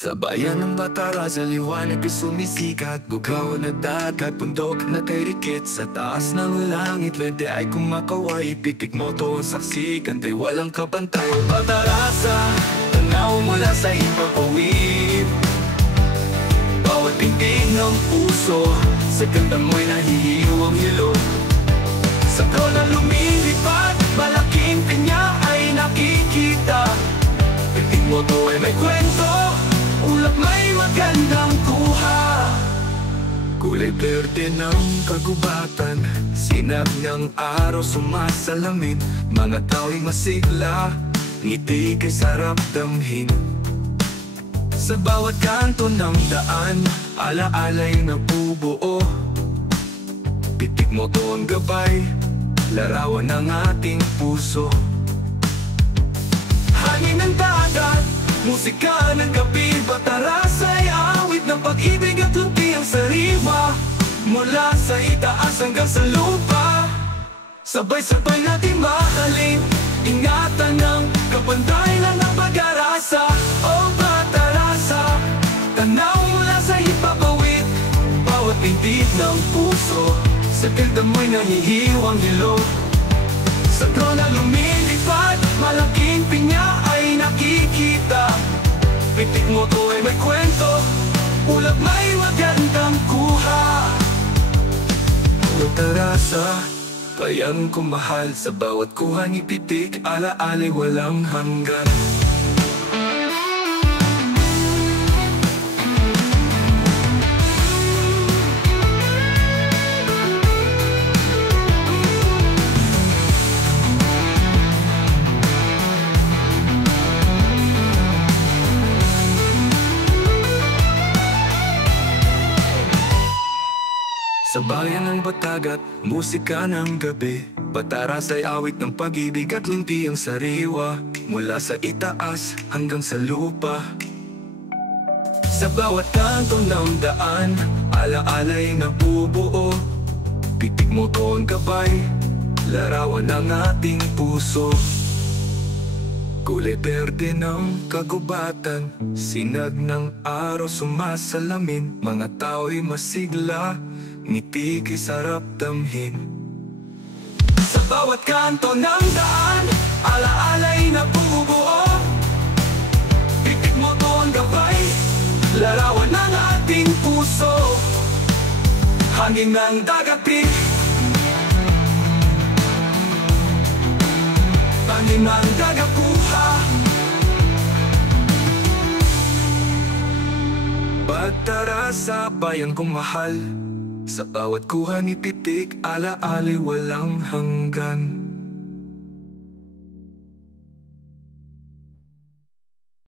Sa bayan ng Bataras, sa liwanag ay sumisikat. Bugaw na dagat, bundok na kairikit. Sa taas ng langit, lente ay kumakaway. Pipig mo to ang saksi, kantay walang kapantay. Batarasa, tanaw mula sa ipapawid. Bawat pintig ng puso, sa ganda mo'y nahihiwang hilo. Sa drone na lumilipad, malaking pinya ay nakikita. Pipig mo to ay may kwento, ulap may magandang kuha. Kulay berde ng kagubatan, sinag ng araw sumasalamin. Mga tao'y masigla, ngiti kay sarap damhin. Sa bawat kanto ng daan, ala-alay nabubuo. Pitik mo to ang gabay, larawan ng ating puso. Hangin ng dagat, musika ng gabi. Bataras ay awit ng pag-ibig at lunti ang sariwa. Mula sa itaas hanggang sa lupa, sabay-sabay natin mahalin. Ingatan ng kapandayan ng pag-arasa. O Batarasa, tanaw mula sa ipapawid. Bawat pintig ng puso, sa ganda mo'y nahihiwang hilo. Sa drone na lumilipad, malaking pinya ay nakikita. Pitik mo to ay may kwento, ulap may magandang kuha. Batarasa, bayang kumahal. Sa bawat kuha ni pitik, ala-alay walang hanggan. Sa bayan ng Batagat, musika ng gabi. Bataras ay awit ng pag-ibig at lunti ang sariwa. Mula sa itaas hanggang sa lupa, sa bawat kanto ng daan, ala-alay nabubuo. Pitik mo to ang gabay, larawan ng ating puso. Kulay berde ng kagubatan, sinag ng araw sumasalamin. Mga tao'y masigla, ngiti kay sarap damhin. Sa bawat kanto ng daan, ala-alay na bubuo. Pitik mo to ang gabay, larawan ng ating puso. Hangin ng dagapig, hangin ng dagapuha. Batarasa, bayang kong mahal. Sa bawat kuha ni pitik, ala-alay walang hanggan.